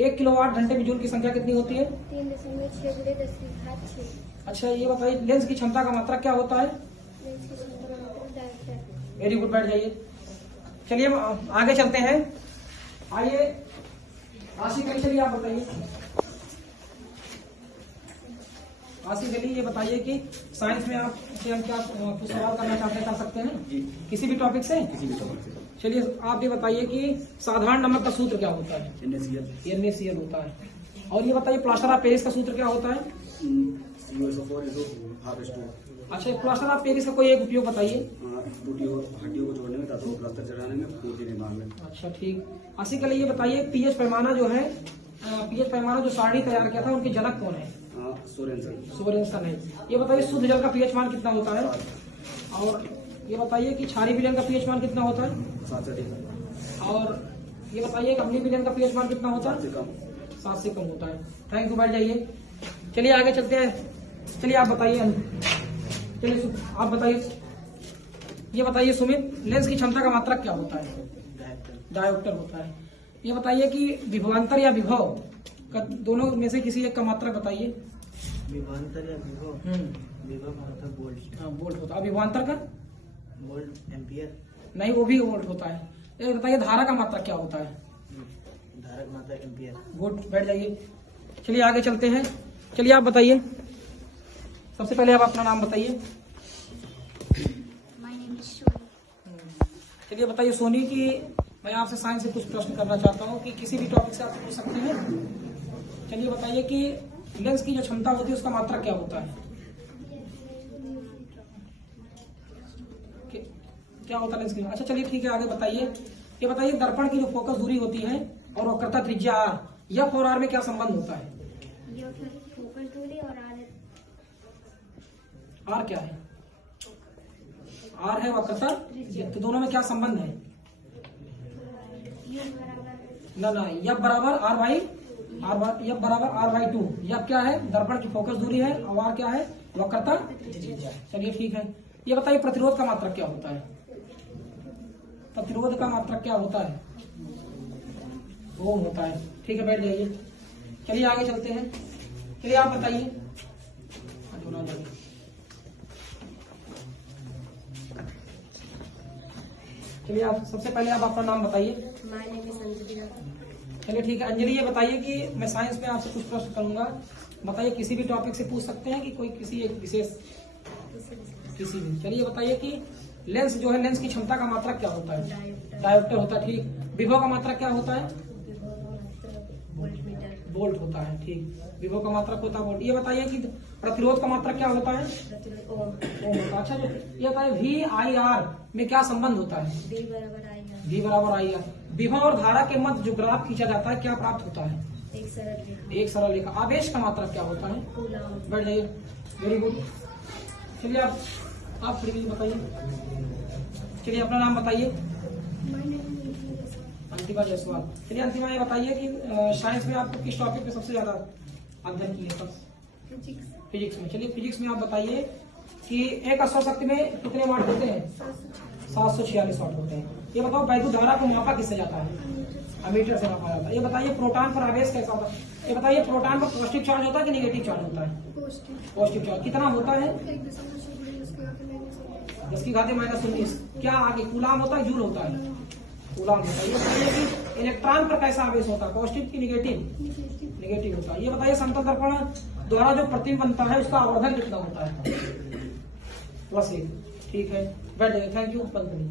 1 kilowatt घंटे में joule की संख्या कितनी होती है? 3.6 अच्छा ये बताइए लेंस की क्षमता का मात्रक क्या होता है? वेरी गुड, बैठ जाइए। चलिए हम आगे चलते हैं। आइए आशिक अली, चलिए आप बताइए। आशिक अली ये बताइए कि साइंस में आप क्या कुछ सवाल करना चाहते हैं, कर सकते हैं जी, किसी भी टॉपिक से? किसी भी टॉपिक से। चलिए आप ये बताइए कि साधारण नमक का सूत्र क्या होता है? NaCl NaCl होता है। और ये बताइए प्लास्टर ऑफ पेरिस का सूत्र क्या होता है? CuSO4 H2O। अच्छा प्लास्टर ऑफ पेरिस का कोई एक उपयोग बताइए। टूटियों हड्डियों को जोड़ने में, धातुओं को प्लास्टर चढ़ाने में, पूर्ति निर्माण में। अच्छा ठीक। आशिक अली ये बताइए पीएच पैमाना जो है, पीएच पैमाना जो सारणी तैयार किया था उनके जनक कौन है? सोरेनसन है। ये बताइए शुद्ध जल का पीएच मान कितना होता है? और ये बताइए कि क्षारीय विलयन का पीएच मान कितना होता है? 7 से अधिक। और ये बताइए कि अम्लीय विलयन का पीएच मान कितना होता है? 7 से कम होता है। थैंक यू, बैठ जाइए। चलिए आगे चलते हैं। चलिए आप बताइए, चलिए आप बताइए। ये बताइए सुमित, लेंस की क्षमता का मात्रक क्या होता है? डायोप्टर होता है। ये बताइए कि विभवांतर या विभव का दोनों में से किसी एक का मात्रक बताइए। विभवांतर या विभव? विभव का मतलब वोल्ट। हाँ वोल्ट होता है। विभवांतर का? Volt ampere? नहीं, वो भी वोल्ट होता है। ये बताइए धारा का मात्रक क्या होता है? धारा का मात्रक एम्पियर। गुड, बैठ जाइए। चलिए आगे चलते हैं। चलिए आप बताइए, सबसे पहले आप अपना नाम बताइए। चलिए बताइए सोनी की, मैं आपसे साइंस से कुछ प्रश्न करना चाहता हूँ कि किसी भी टॉपिक से आप पूछ सकते हैं। चलिए बताइए कि लेंस की जो क्षमता होती है उसका मात्रक क्या होता है? क्या होता है लेंस की? अच्छा चलिए ठीक है, आगे बताइए। ये बताइए दर्पण की जो फोकस दूरी होती है और वक्रता त्रिज्या R, F और R में क्या संबंध होता है? फोकस दूरी और R क्या है? R है वक्रता, तो दोनों में क्या संबंध है? ना F बराबर R/2। F क्या है? दर्पण की फोकस दूरी है और R क्या है? वक्रता। चलिए ठीक है। ये बताइए प्रतिरोध का मात्रक क्या होता है? प्रतिरोध का मात्रक क्या होता है? ओम होता है। ठीक है, बैठ जाइए। चलिए आगे चलते हैं। चलिए आप बताइए। चलिए आप सबसे पहले आप अपना नाम बताइए। चलिए ठीक है। अंजलि ये बताइए कि मैं साइंस में आपसे कुछ प्रश्न करूंगा, बताइए किसी भी टॉपिक से पूछ सकते हैं कि कोई किसी एक विशेष किसी भी। चलिए बताइए कि लेंस जो है, लेंस की क्षमता का मात्रक क्या होता है? डायोप्टर होता है। ठीक। विभव का मात्रक क्या होता है? वोल्ट होता है। ठीक। विभव का मात्रक होता है वोल्ट। ये बताइए कि प्रतिरोध का मात्रक क्या होता है? ओम होता है। अच्छा जो ये बताइए VIR में क्या संबंध होता है? V बराबर IR। विभव और धारा के मध्य जो ग्राफ खींचा जाता है क्या प्राप्त होता है? एक सरल रेखा। आवेश का मात्रक क्या होता है? बैठ जाइए। Very good. चलिए आप फ्री बताइए। चलिए अपना नाम बताइए। अंतिमा जायसवाल। चलिए अंतिमा ये बताइए कि साइंस में आपको किस टॉपिक पे सबसे ज्यादा अध्ययन किए? फिजिक्स में। चलिए फिजिक्स में आप बताइए कि एक अश्व शक्ति में कितने वाट होते हैं? 746 वाट होते हैं। ये बताओ वैद्युत धारा को मापा किससे जाता है? अमीटर से मापा जाता है। ये बताइए प्रोटॉन पर आवेश कैसा होता है? ये बताइए प्रोटॉन पर पॉजिटिव चार्ज होता है कि नेगेटिव चार्ज होता है? Positive charge. कितना होता है? 10⁻⁻⁰। क्या आगे कूलाम होता है, जूल होता है? कूलाम होता है। ये बताइए कि इलेक्ट्रॉन पर कैसा आवेश होता है? पॉजिटिव की नेगेटिव? नेगेटिव होता है। ये बताइए समतल दर्पण द्वारा जो प्रतिबिंब बनता है उसका आवर्धन कितना होता है? +1। ठीक है, बैठ जाइए। Thank you. बंद करिए।